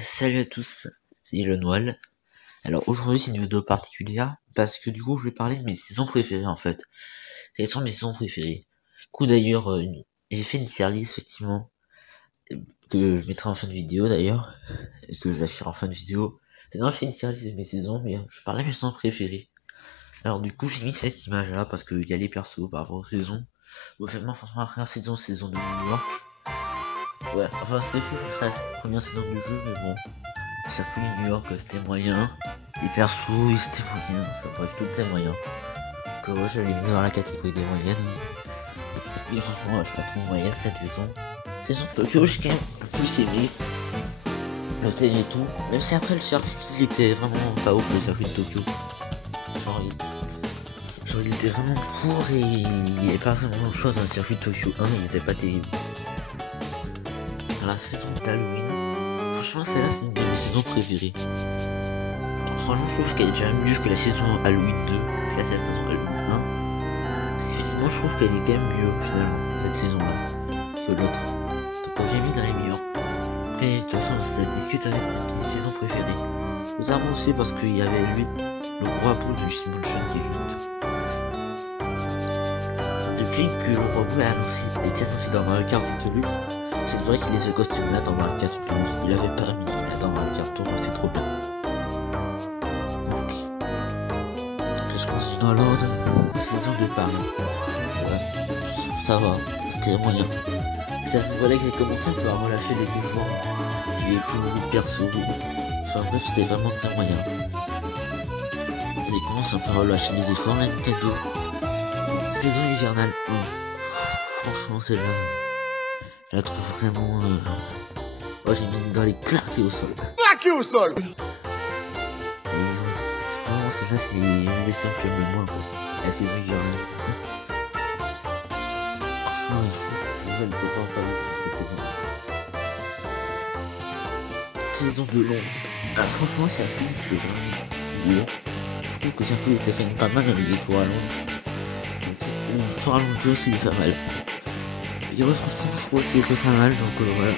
Salut à tous, c'est le Noël. Alors aujourd'hui c'est une vidéo particulière parce que du coup je vais parler de mes saisons préférées en fait. Quelles sont mes saisons préférées? Du coup d'ailleurs j'ai fait une tier list effectivement que je mettrai en fin de vidéo d'ailleurs et que j'afficherai en fin de vidéo. Non, j'ai fait une tier list de mes saisons mais je parlais de mes saisons préférées. Alors du coup j'ai mis cette image là parce qu'il y a les persos par rapport aux saisons. Officiellement franchement la première saison, saison de New York. Ouais, enfin c'était plus la première saison du jeu mais bon. Le circuit de New York c'était moyen. Les persos ils étaient moyens. Enfin bref, tout était moyen. Donc moi je l'ai mis dans la catégorie des moyennes. Et franchement je la trouve moyenne cette saison. Saison de Tokyo j'ai quand même le plus aimé. L'hôtel et tout. Même si après le circuit il était vraiment pas ouf le circuit de Tokyo. Genre il était vraiment court et il n'y avait pas vraiment grand chose dans le circuit de Tokyo 1, il était pas terrible. La saison d'Halloween, franchement celle-là c'est une de mes saisons préférées. Franchement je trouve qu'elle est déjà mieux que la saison Halloween 2, que la saison Halloween 1. Effectivement je trouve qu'elle est quand même mieux finalement, cette saison-là, que l'autre. Donc j'ai mis dans les meilleurs. Mais de toute façon ça se discute avec ses saisons préférées. Notamment aussi parce qu'il y avait lui, le roi bout de Simulation qui est juste. Depuis que le roi bout a été annoncé dans Mario Kart 8, c'est vrai qu'il est ce costume là dans Mario Kart 8, il avait pas mis là dans Mario Kart Tour, c'est trop bien. Donc, je continue dans l'ordre, saison de Paris. Ouais, ça va, c'était moyen. Voilà que j'ai commencé un peu à relâcher les efforts, il y a plus beaucoup de persos. Enfin bref, c'était vraiment très moyen. J'ai commencé un peu à relâcher les efforts, la Nintendo. Saison hivernale 1. Franchement, celle-là, je la trouve vraiment. Oh, j'ai mis dans les claqués au sol. Claqués au sol! Et vraiment, celle-là, c'est une des saisons que j'aime le moins, quoi. La saison hivernale. Franchement, il faut. Elle était pas en faveur, c'était bon. Saison de Londres. Ah, franchement, Circuit, c'est vraiment mieux. Je trouve que Circuit était quand même pas mal avec les tours à Londres. L'histoire à Londres aussi est pas mal. Et ouais, franchement, je trouve qu'il était pas mal, donc voilà.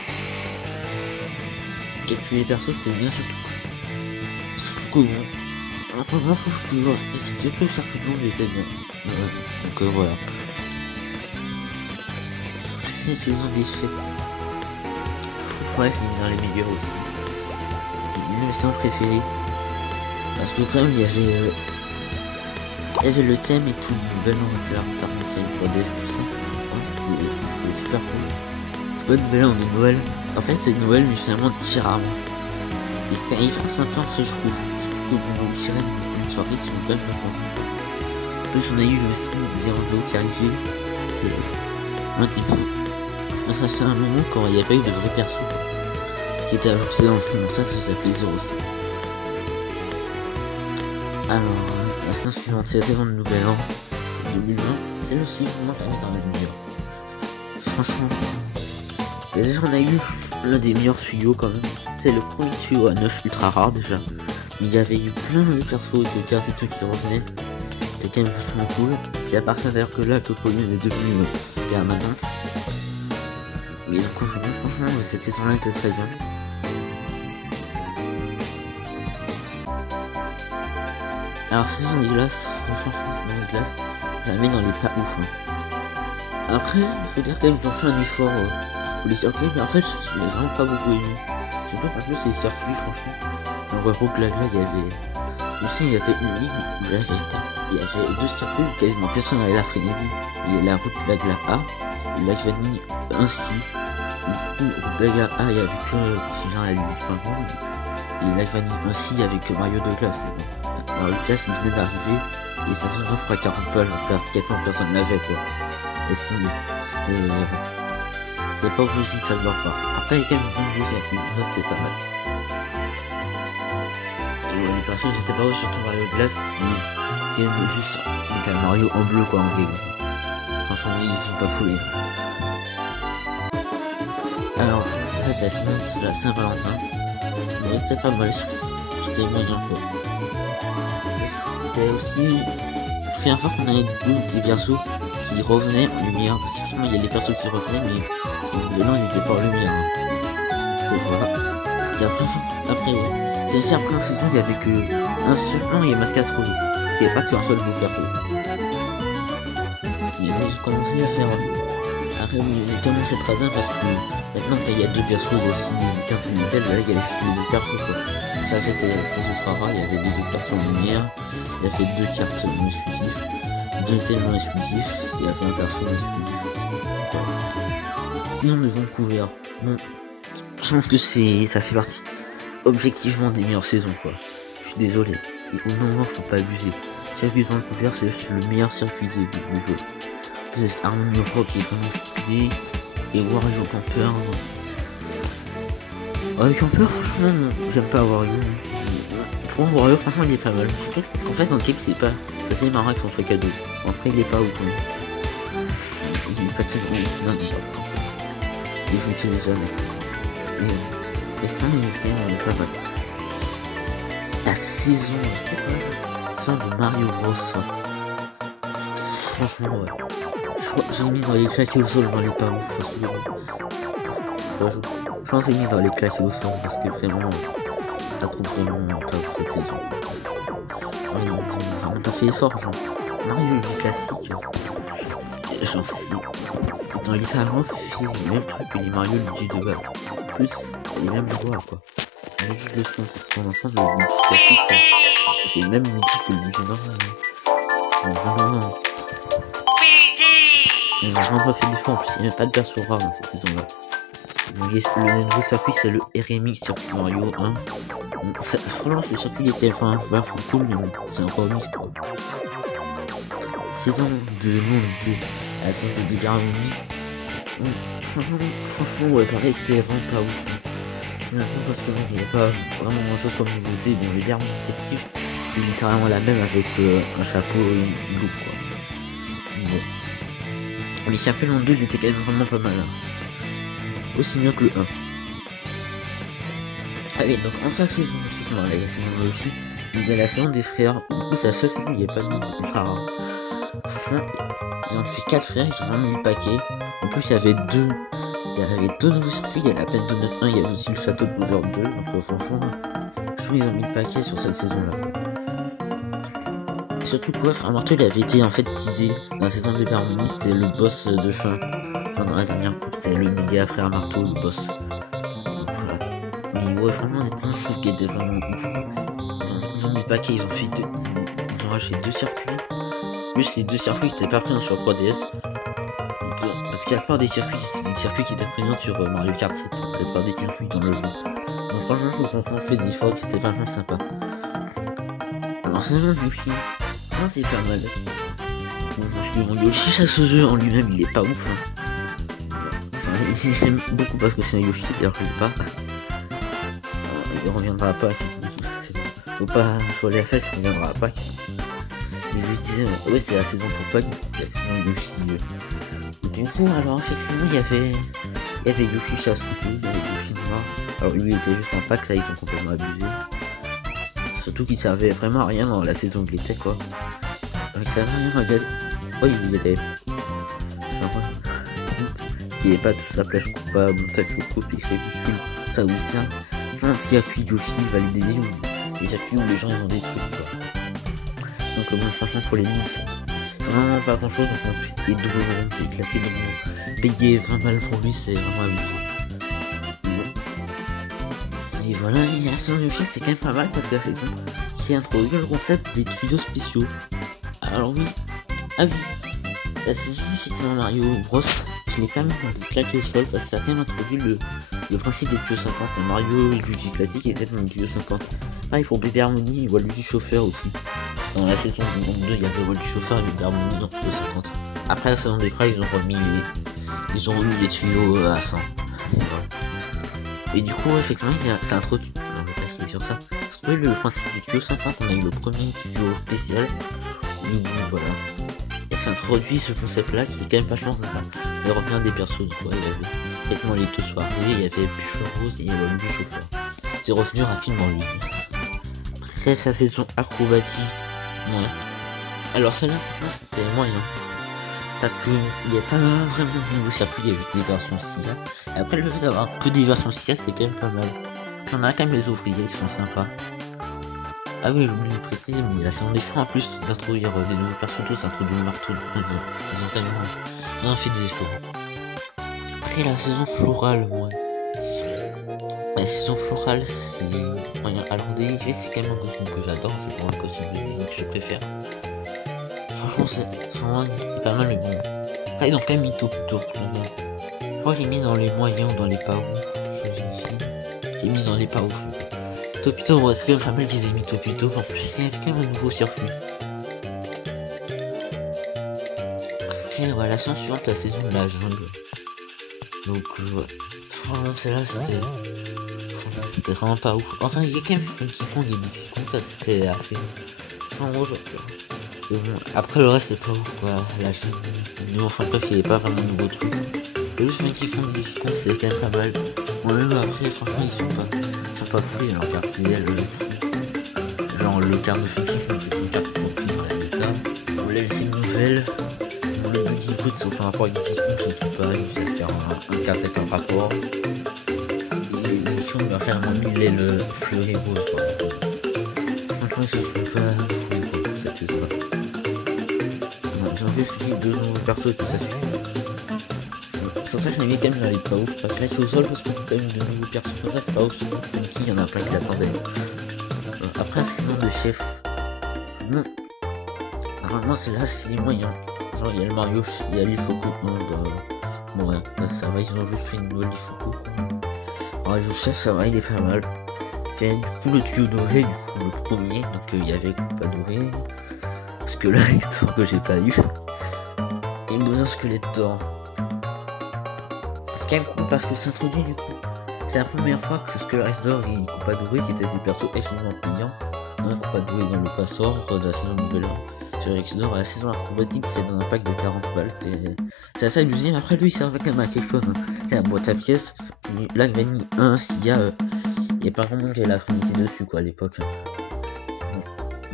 Et puis les persos, c'était bien surtout. Surtout que bon. Enfin, moi, je trouve que surtout le circuit de Londres était bien. Donc voilà. Les saisons des fêtes. Ouais, je l'ai mis dans les meilleurs aussi. C'est une de mes saisons préférées. Parce que quand même, il y avait le thème et tout, le nouvel an avec la série 3DS, tout ça. C'était super cool. C'est pas nouvel an de Noël. En fait, c'est Noël, mais finalement différemment. Et c'était hyper sympa en fait, je trouve. Surtout que bon, le Sirène, une soirée qui sont pas bien contents. En plus, on a eu aussi Diando qui arrivait. C'est un petit peu. Enfin, ça fait un moment quand il n'y a pas eu de vrais persos qui étaient ajoutés dans le jeu, donc ça fait plaisir aussi. Alors, la saison suivante, c'est la saison de Nouvel An 2020. Celle aussi, vraiment, je la mets dans les meilleurs. Franchement, déjà, on a eu l'un des meilleurs tuyaux quand même. C'est le premier tuyau à 9 ultra rare déjà. Il y avait eu plein de persos de cartes et tout qui revenaient. C'était quand même vachement cool. C'est à part ça d'ailleurs que là, Topolino est devenu permanente. Mais donc, franchement, cette saison-là était très bien. Alors, saison des glaces, franchement, saison des glaces, je la mets dans les pas ouf. Hein. Après, il faut dire quand même qu'ils ont fait un effort pour les circuits, mais en fait, je l'ai vraiment pas beaucoup aimé. Surtout en plus, les circuits, franchement. J'en vois beaucoup que là, il y avait. Aussi, il y avait une ligne où il y avait deux circuits où quasiment personne n'avait la frénésie. Il y a la route de la Gla A, et la vanille ainsi. Et du coup, la Gla A, il y avait que finir la ligne du point. Et la vanille ainsi, il y avait que Mario de glace, c'est bon. Alors le classe il venait d'arriver et cette offre à 40 balles, donc quasiment personne l'avait quoi. Laisse tomber. C'était pas possible ça de leur part. Après il y a quand même une bonne circuit, ça c'était pas mal. Et ouais, les persos j'étais pas surtout Mario Glace qui aime juste mettre la Mario en bleu quoi en game. Franchement ils sont pas foulés. Alors ça c'est la Saint-Valentin. Mais c'était pas mal, c'était moyen fait. C'était aussi la première fois qu'on avait des persos qui revenaient en lumière, parce que finalement il y a des persos qui revenaient mais les nouveaux ils étaient pas en lumière. Hein. Du coup voilà, C'était après, ouais. C'est aussi après en saison, il y avait que un seul plan et Mascate Rose. Il n'y avait pas qu'un seul perso. Mais là, j'ai commencé à faire. Après, oui, j'ai commencé à radin parce que maintenant, il y a deux persos aussi, des cartes unitaires. Là, il y a juste les deux persos, quoi. Ça, c'était assez rare, il y avait les deux cartes en lumière, il y avait deux cartes non exclusives, deux éléments exclusifs, et il y avait un perso exclusif. Sinon, le Vancouver, bon, je pense que ça fait partie objectivement des meilleures saisons, quoi. Je suis désolé, et au moment, faut pas abuser. Circuit Vancouver, c'est le meilleur circuit du jeu. C'est Harmony Rock qui est vraiment stylé, et Wario Camper. Avec Camper, franchement, j'aime pas Wario. Pour Wario, franchement, il est pas mal. En fait, dans le clip, c'est pas. Ça c'est marrant qu'on soit cadeau. Après, il est pas autant. Il est pas si bon, lundi. Et je l'utilise jamais. Et franchement, il est pas mal. La saison de Mario Bros. Franchement, ouais. Je crois que j'ai mis dans les claqués au sol, dans les pas ouf. Je pense que j'ai mis dans les claqués au sol parce que vraiment, je la trouve vraiment top cette saison. Ils ont vraiment fait effort, genre. Mario il est classique. Genre, ils ont littéralement fait le même truc que les Mario Luigi de base. Plus, les mêmes voix, quoi. Mais juste le son, pour l'instant, le Luigi classique, c'est le même Luigi que le Luigi normal. Vraiment. Ils ont vraiment pas fait d'effort, en plus il n'y a pas de perso rare dans cette saison-là. Le nouveau circuit c'est le RMX Circuit Mario 1. Franchement ce circuit était vraiment cool, mais bon, c'est encore mieux quoi. Saison de Monde 2, la saison de Bébé Harmony. Franchement ouais pareil c'était vraiment pas ouf. Finalement parce que il n'y a pas vraiment grand chose comme nouveauté. Bon Bébé Harmony Detective c'est littéralement la même avec un chapeau et une loupe quoi. Bon. Les circuits Monde 2 il était quand même vraiment pas mal. Hein. Aussi mieux que le 1. Allez, donc entre la saison de la saison de Yoshi, il y a la saison des frères. C'est la seule saison où il n'y a pas de frères. Hein. Franchement, ils ont fait 4 frères, ils ont vraiment mis le paquet. En plus, il y avait deux nouveaux circuits. Il y a la peine de notre 1, il y avait aussi le château de Bowser 2. Donc franchement, je trouve qu'ils ont mis le paquet sur cette saison-là. Et surtout quoi, Frère Marteau, il avait été en fait teasé dans la saison de Bébé Harmony, c'était le boss de Chin. Genre dans la dernière coupe, c'est le méga Frère Marteau, le boss. Donc voilà. Mais ouais, vraiment, c'est un chose qui était vraiment ouf. Ils ont mis le paquet, ils ont racheté 2 circuits. Plus les 2 circuits qui étaient pas présents sur 3DS. Donc, parce qu'à la part des circuits, c'est des circuits qui étaient présents sur Mario Kart 7, la plupart des circuits dans le jeu. Donc franchement, je trouve qu'on fait des fois que c'était vraiment sympa. Alors, saison de Yoshi, c'est pas mal. Bon, Yoshi, ça se jeu en lui-même, il est pas ouf. Hein. Enfin, j'aime beaucoup parce que c'est un Yoshi, il arrive pas. Il reviendra pas. Faut pas choisir la fête, il reviendra pas. Mais je disais, ouais, c'est la saison pour Pug, la saison Yoshi. Du coup, alors effectivement, il y avait Yoshi Chasse, il y avait Yoshi Noir. Alors lui, il était juste un pack, ça, ils ont complètement abusé. Surtout qu'il servait vraiment à rien dans la saison où il était, quoi. Il servait à rien, regarde. Oh, il était. Il n'y avait pas tout sa plage coupable, montage choco, puis crépuscule, ça aussi, hein. Genre un circuit Yoshi, validation, des circuits où les gens ils ont des trucs, quoi. Donc, bon, franchement, pour les news, c'est vraiment pas grand chose, donc les doubles ronds, c'est éclaté de mon. Payer 20 balles pour lui, c'est vraiment abusé. Et voilà, la saison de Yoshi, c'était quand même pas mal parce que la saison qui a introduit le concept des tuyaux spéciaux. Alors, oui, ah oui, la saison c'était dans Mario Bros. Je l'ai quand même dans des claques au sol parce que ça a quand même introduit le principe des tuyaux 50. Mario et Luigi classique étaient dans les tuyaux 50. Pareil pour Bébé Harmony et Waluigi Chauffeur aussi. Dans la saison du monde 2, il y avait Waluigi Chauffeur et Bébé Harmony dans les tuyaux 50. Après la saison des cracks, ils ont remis les tuyaux à 100. Et voilà. Et du coup, effectivement, ça introduit. On va passer sur ça. C'est le principe du tuyau 50. On a eu le premier tuyau spécial. Du coup, voilà. Et ça introduit ce concept-là qui est quand même vachement sympa. Il revient des persos, quoi. Il y avait quasiment les deux soirées, il y avait Bûche Rose et il y avait le Chauffeur. C'est revenu rapidement, lui. Après sa saison acrobatique, ouais. Alors celle-là, c'était moyen. Parce qu'il n'y a pas vraiment de nouveau circuit, il y a des versions 6A. Et après, le fait d'avoir que des versions 6A, c'est quand même pas mal. on a quand même les ouvriers qui sont sympas. Ah oui, j'oublie de préciser, mais la saison des furs en plus d'introduire des nouveaux persos, tous introduit le marteau, on a fait des efforts. Après la saison florale, moi. La saison florale, c'est... Alors DIG, c'est quand même un costume que j'adore, c'est pour un costume de Disney que je préfère. Franchement, c'est pas mal, mais bon. Après, ils ont quand même mis Topito. Moi, j'ai mis dans les moyens ou dans les pas ouf. J'ai mis dans les pas ouf. Topito, moi, c'est quand même pas mal qu'ils aient mis Topito. En plus, il y avait quand même un nouveau circuit. Après, voilà, la saison suivante, la saison de la jungle. Donc, franchement, celle-là, c'était vraiment pas ouf. Enfin, il y a quand même un petit con, des petits cons, ça c'était assez. Enfin, bon, bon, après, le reste, c'est pas ouf, quoi. La jungle, niveau enfin, bref, il n'y avait pas vraiment de nouveaux trucs. Et juste, mecs qui font des petits cons, c'est quand même pas mal. Bon, même après, franchement, ils sont pas fous, alors, car c'est genre le quart de fictif, c'est une carte pour tout, ça. On l'a laissé une nouvelle. Le but du coup, c'est par rapport à l'édition, c'est pareil, il va faire un carte avec un rapport. Et l'édition, il va carrément mis le fleuri rose, quoi. Franchement, ils se sont pas fous, quoi, cette saison-là. Ils ont juste mis 2 nouveaux persos et tout ça suffit. Sans ça, je n'avais quand même, j'allais pas ouf. Parce que là, au sol, parce qu'on a quand même de nouveaux persos comme ça, c'est pas ouf. Funky, il y en a plein qui l'attendaient. Après, la saison de chef. Normalement, c'est là, c'est moyen. Genre, il y a le Mario, il y a les Choco. Bon, ouais, ça va, ils ont juste pris une nouvelle Choco. Alors, le chef, ça va, il est pas mal. Fait du coup le tuyau doré, du coup, le premier. Donc, il y avait pas doré. Parce que le Rextor que j'ai pas eu. Et Bowser Skeletor. Quand même cool parce que c'est introduit du coup. C'est la première fois que ce que le Rextor et Koopa Doré qui étaient des persos extrêmement payants. Un Koopa Doré dans le passeur de la saison nouvelle 1. Sur Rextor à la saison acrobatique, c'est dans un pack de 40 balles. C'est assez abusé, mais après lui il servait quand même à quelque chose. Hein. Il y a la boîte à pièces. Là, Vanille 1, s'il y a. Il n'y a pas vraiment qu'il y a la Trinité dessus quoi à l'époque.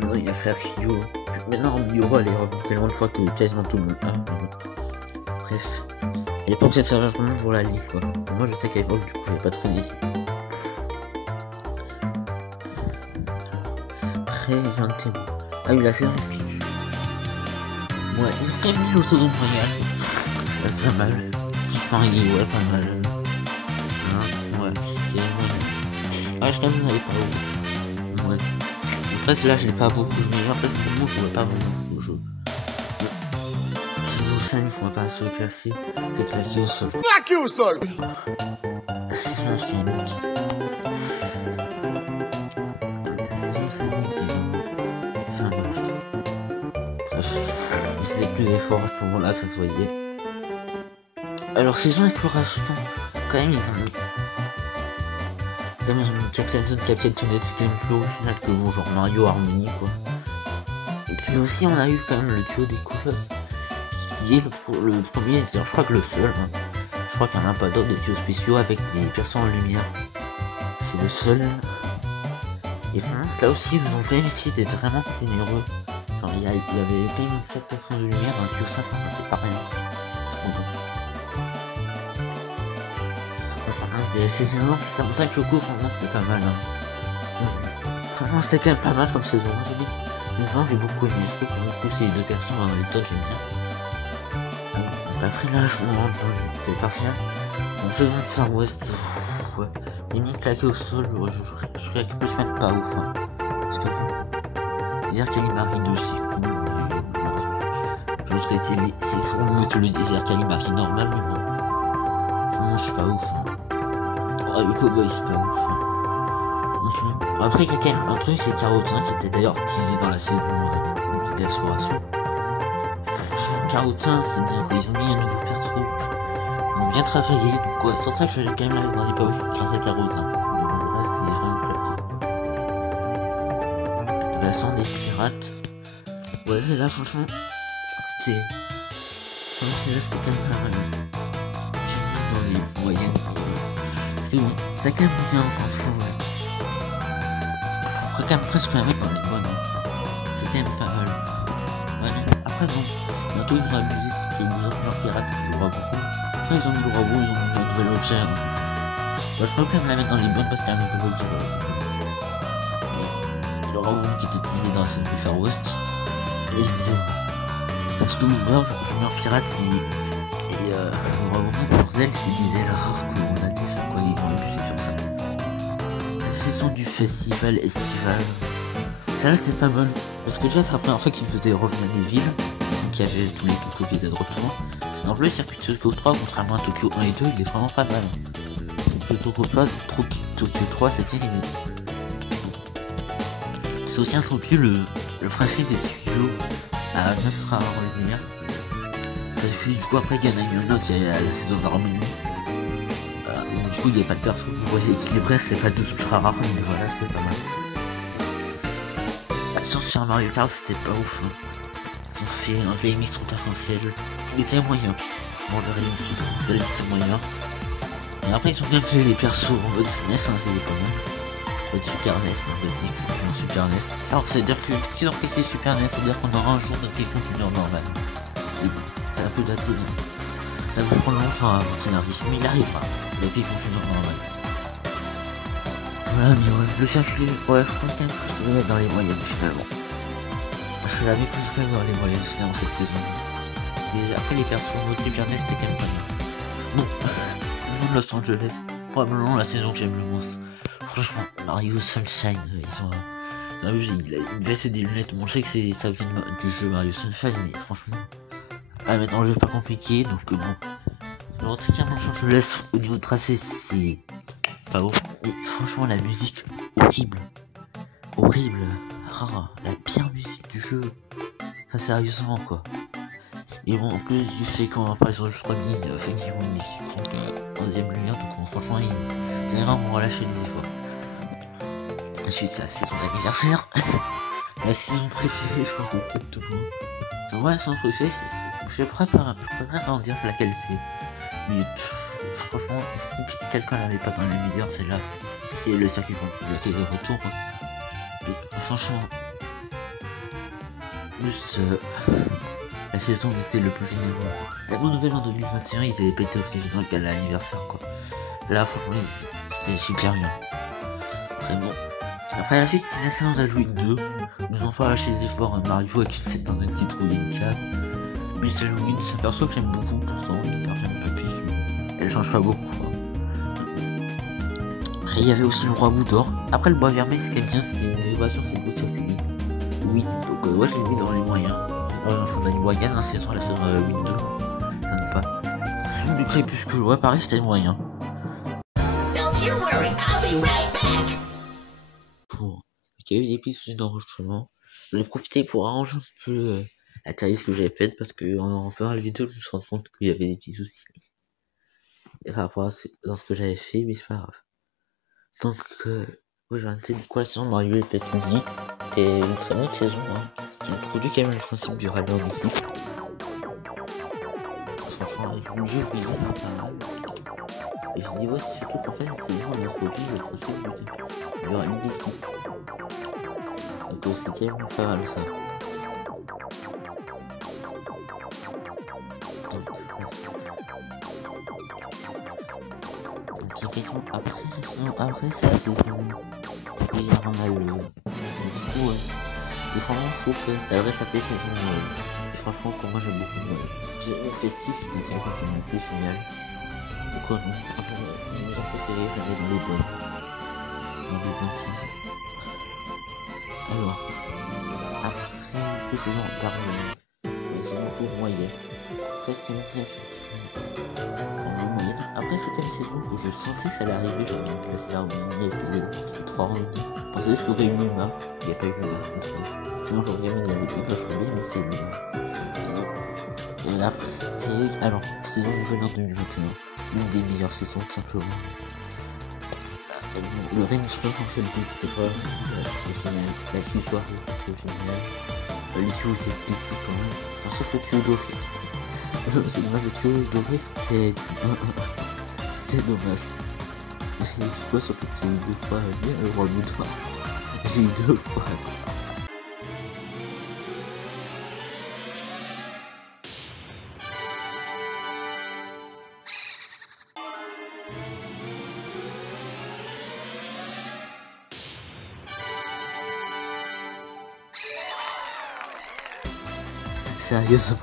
Maintenant il y a Frère Fio. Maintenant Miura elle est revenue tellement de fois que quasiment tout le monde a. Bref. À l'époque ça servait vraiment pour la ligue quoi. Moi je sais qu'à l'époque du coup j'avais pas trop d'idées. Après j'en étais bon. Ah oui la saison de Peach. Ouais, ils ont quand même mis l'autodrome royal. Ça reste pas mal. Enfin il est ouais pas mal. Hein, ouais, c'était bon. Ah je quand même n'avais pas beaucoup. Ouais. Après là je l'ai pas beaucoup joué, mais après c'est pour moi je jouais pas beaucoup au jeu. Il faut pas se classer, c'est claqué au sol. Claqué au sol. C'est une enfin bref. Bref. C'est plus d'efforts à ce moment-là, ça se voyait. Alors saison exploration, quand même ils ont mis. Quand même ils ont mis Captain Zone, Captain Toadette, c'est quand même plus original que bon genre Mario Harmony quoi. Et puis aussi on a eu quand même le duo des colosses. Qui est le premier, je crois que le seul, hein. Je crois qu'il n'y en a pas d'autres de duos spéciaux avec des personnes en lumière. C'est le seul. Et vraiment, là aussi, ils ont vraiment essayé d'être vraiment généreux. Genre, il y avait quand même 7 personnes de lumière, un duo 5, c'est pas rien. Enfin, c'est énorme, ça montagne Choco, franchement, c'était pas mal. Hein. Franchement, c'était quand même pas mal comme saison. Saison, j'ai beaucoup aimé. Je trouve que du coup, c'est les 2 personnes dans les top, j'aime bien. Après là, je me rends dans cette partie-là. En faisant de Far West, ouais, les mis claqués au sol, je serais plus mettre pas ouf. Hein. Parce que les Calimari aussi, je serais dit, c'est toujours mieux que le désert Calimari normal, mais bon. Vraiment, je suis pas ouf. Hein. Oh, le cowboy, c'est pas ouf. Hein. Après, il y a quand même un truc, c'est Carotin qui était d'ailleurs teasé dans la saison d'exploration. Carotin, c'est-à-dire qu'ils ont mis un nouveau perso. Ils ont bien travaillé, donc ouais, sans ça je vais quand même la mettre dans les pas ouf grâce à Carotin. Mais bon, le reste c'est vraiment claqué. La sang des pirates. Ouais, c'est là, franchement. C'est. Franchement, c'est là, c'était quand même pas mal. J'ai mis dans les moyennes. Parce que bon, ça quand même bien, franchement, ouais. On pourrait quand même presque la mettre dans les bonnes. C'est quand même pas mal. Ouais, après, bon. Bientôt ils ont abusé, c'est que Bowser Junior Pirate, il y aura beaucoup. Après ils ont mis le robot, ils ont mis un nouvel objet. Hein. Bah, je crois que me la mettre dans les bonnes parce qu'il y a un nouveau mode le round qui était utilisé dans la scène de Far West. Et il disait, parce que mon meurt, je meurs pirate et le round pour Zelda, c'est des ailes rares qu'on a déjà quoi, ils ont abusé sur ça. La saison du festival estival. Celle-là c'était pas bonne. Parce que déjà c'est la première fois qu'ils faisaient revenir des villes. Donc il y avait tous les Tokyo qui étaient de retour. Donc le circuit de Tokyo 3, contrairement à Tokyo 1 et 2, il est vraiment pas mal. Donc le Tokyo 3 c'est bien aimé. C'est aussi introduit le principe des studios à 9 rares en lumière. Parce que du coup après il y en a eu un autre, il y a la saison d'harmonie. Du coup il n'y a pas de perso, vous voyez équilibré, c'est pas 12 ultra rares, mais voilà c'est pas mal. Sur Super Mario Kart c'était pas ouf. On fait un remix trop arc-en-ciel. Il était moyen. Bon, le remix trop arc-en-ciel était moyen. Et après ils ont bien fait les persos en mode SNES, hein, c'est pas mal. Mode Super NES, en fait, Super NES. Alors c'est à dire que qu'ils ont précisé Super NES, c'est à dire qu'on aura un jour de qui continue en normal. Et bon, c'est un peu daté. Ça va prendre longtemps avant qu'il arrive, mais il arrivera. Il a été continue en normal. Voilà, mais ouais, le circuit, ouais, je crois quand même que je devrais mettre dans les moyennes finalement. Je l'avais plus quand même dans les moyennes dans cette saison. Et après les persos en mode Super NES c'était quand même pas bien. Bon, vous de Los Angeles, probablement la saison que j'aime le moins. Franchement, Mario Sunshine, ils ont il va essayer des lunettes. Bon, je sais que ça vient du jeu Mario Sunshine, mais franchement, mettre dans le jeu pas compliqué, donc bon. Alors, c'est carrément Los Angeles au niveau de tracé, c'est pas ouf. Mais franchement, la musique, horrible. Horrible. La pire musique du jeu. Ça, sérieusement, quoi. Et bon, en plus du fait qu'on va parler sur le jeu 3000, fait qu'ils vont donc en deuxième lumière, donc franchement, ils vont relâcher les efforts. Ensuite, c'est la saison d'anniversaire. La saison préférée, je crois que peut-être tout le monde. Donc, ouais, la saison préférée, je préfère en dire laquelle c'est. Mais franchement, si quelqu'un l'avait pas dans les meilleurs, c'est là. C'est le circuit qui est de retour. Franchement, juste la saison était le plus généreux. La bonne nouvelle en 2021, ils avaient pété au dans le cas de l'anniversaire, quoi. Là, franchement, c'était super bien. Après, bon. Après la suite, c'est la saison d'Halloween 2. Nous ont pas lâché les efforts. Mario est une dans un titre Halloween 4. Mais c'est Halloween, c'est un perso que j'aime beaucoup. Pourtant, j'aime pas plus. Elle change pas beaucoup. Après, il y avait aussi le roi Boudor. Après, le bois vermeil, c'est quand même bien. C'était une innovation sur le beau circuit. Oui, donc ouais, je l'ai mis dans les moyens. On a une moyenne, hein, c'est sur la saison Halloween 2. Ça ne pas. Sous du crépuscule, ouais, pareil, c'était moyen. Don't you worry, I'll be right back. Il y a eu des pistes d'enregistrement. J'en ai profité pour arranger un peu la taille que j'avais faite parce que en faisant la vidéo, je me suis rendu compte qu'il y avait des petits soucis. Et par rapport à ce que j'avais fait, mais c'est pas grave. Donc, ouais, j'ai arrêté de quoi la saison Mario et Fête Unique. C'était une très bonne saison, hein. Qui introduit quand même le principe du rallye en équipe. Franchement, avec le jeu, il est pas mal. Et je dis, ouais, c'est surtout qu'en fait, c'est bien, on introduit le principe du rallye d'équipe. Donc c'est quand même pas mal ça. Donc effectivement, après c'est la saison. Oui, on a le... Du coup, ouais. Et franchement, je trouve que ça devrait s'appeler saison Noël. Et franchement, pour moi, j'aime beaucoup Noël. J'ai aimé le festif, c'était une saison qui est assez génial. Donc quoi, non, franchement, mes maisons préférées, j'avais dans les bonnes. Dans les bonnes saisons. Alors... Après, saison par saison chose moyenne. Après, c'était une moyenne. Après, c'était une saison où je sentais que ça allait arriver. J'avais une classe d'harmonie avec les 3 rangs. Je pensais juste qu'il y aurait eu Numa. Il n'y a pas eu Numa. Sinon, j'aurais bien mis dans les points que je voulais, mais c'est Numa. Et non. Et après, c'était. Alors, saison nouvelle en 2021. L'une des meilleures saisons, tout simplement. Le Rim Sport en fait, c'était vraiment exceptionnel. La fille soirée, c'était génial. Les tuyaux étaient petits quand même. Enfin, sauf le tuyau doré. C'est dommage, le tuyau doré, c'était dommage. Et du coup, surtout que j'ai eu 2 fois le roi Boudoir. J'ai eu 2 fois. sérieusement.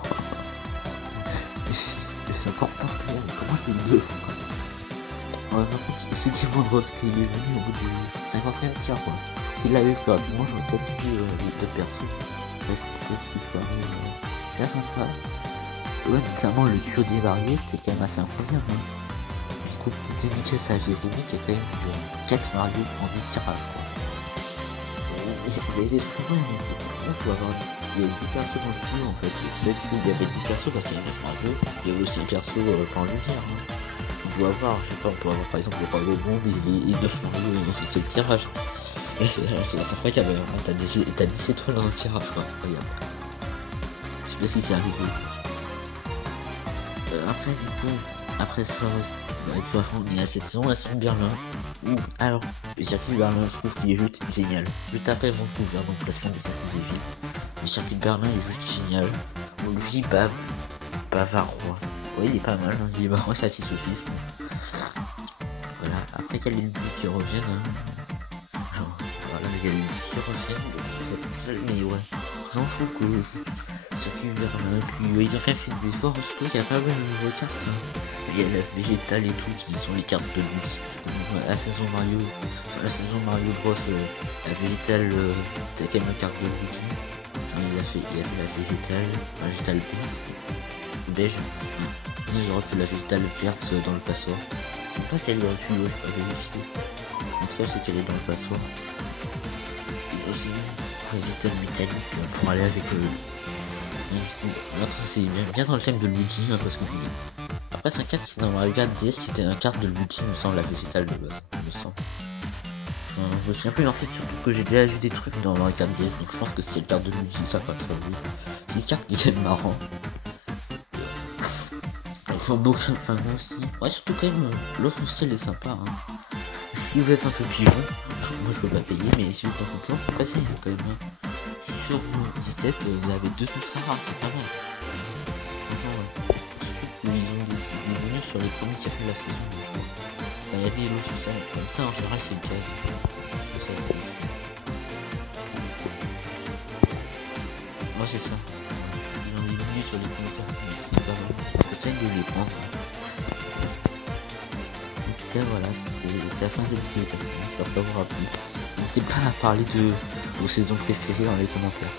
C'est encore porté, mais comment je le fous quoi. Ouais, par contre, ce qui est bon drôle, c'est qu'il est venu au bout du 50e tir quoi. S'il l'a eu plus rapidement, j'aurais peut-être eu les deux persos. Bref, qu'il soit bien sympa. Ouais, notamment le duo des variés, c'était quand même assez incroyable. Hein. Du coup, petite dédicace à Jérémy qui a quand même eu 4 Mario en 10 tirages quoi. Il y a des trucs, ouais, mais il faut avoir. Il y a 10 persos dans le jeu en fait. C'est celui où il y avait 10 persos parce qu'il y a 9 Mario. Il y a aussi un perso par lumière. Hein. On peut avoir, je sais pas, on peut avoir par exemple le Mario Bomb et 9 Mario dans un seul tirage. Et c'est incroyable, hein. T'as 10 étoiles dans un tirage quoi. Incroyable. Je sais pas si c'est arrivé. Après du coup, après ça reste. De toute façon, il y a cette saison, la saison Berlin. Alors, le circuit de Berlin, je trouve qu'il est juste génial. Juste après Vancouver, donc placement des circuits des villes. Le circuit de Berlin est juste génial. Luigi Bavarois. Oui, il est pas mal, hein. Il est marrant, ça fait sophisme. Voilà, après qu'il y a les buts qui reviennent. Hein. Genre, voilà, il y a les buts qui reviennent. C'est tout seul, mais ouais. Genre, je trouve que circuit Berlin, puis il a fait des efforts, surtout qu'il y a pas mal de nouvelles cartes. Hein. Il y a la végétale et tout qui sont les cartes de Luigi. La saison Mario Bros, la végétale, t'as quand même la carte de Luigi. Il a fait la végétale beige. Il aurait fait la végétale verte dans le passoire. Je sais pas si elle aurait pu, j'ai pas vérifié. En tout cas, c'est qu'elle est dans le passoire. Et aussi, la végétale métallique pour aller avec l'autre, c'est bien dans le thème de Luigi, hein, parce que après c'est un carte qui dans Mario Kart DS qui était un carte de Luigi, me semble, la végétale de base, me semble. Je me souviens plus en fait, surtout que j'ai déjà vu des trucs dans Mario Kart DS, donc je pense que c'est le carte de Luigi, ça pas très vu. C'est une carte qui est marrant. Ils sont beaux, enfin moi aussi. Ouais, surtout quand même, l'offre aussi elle est sympa. Hein. Si vous êtes un peu pigeon, moi je peux pas payer, mais si vous êtes un peu pigeon, c'est pas si quand même. Hein. Sur 17, vous avez 2 ultra rares, c'est pas mal. Franchement, ouais. Ils ont décidé de venir sur les premiers circuits de la saison. Il y a des lots comme ça en général c'est le cas. Moi c'est ça. Ils ont des menus sur les premiers circuits, c'est pas mal. J'essaie de les prendre. En tout cas voilà, c'est la fin de cette vidéo. J'espère que ça vous aura plu. N'hésitez pas à parler de vos saisons préférées dans les commentaires.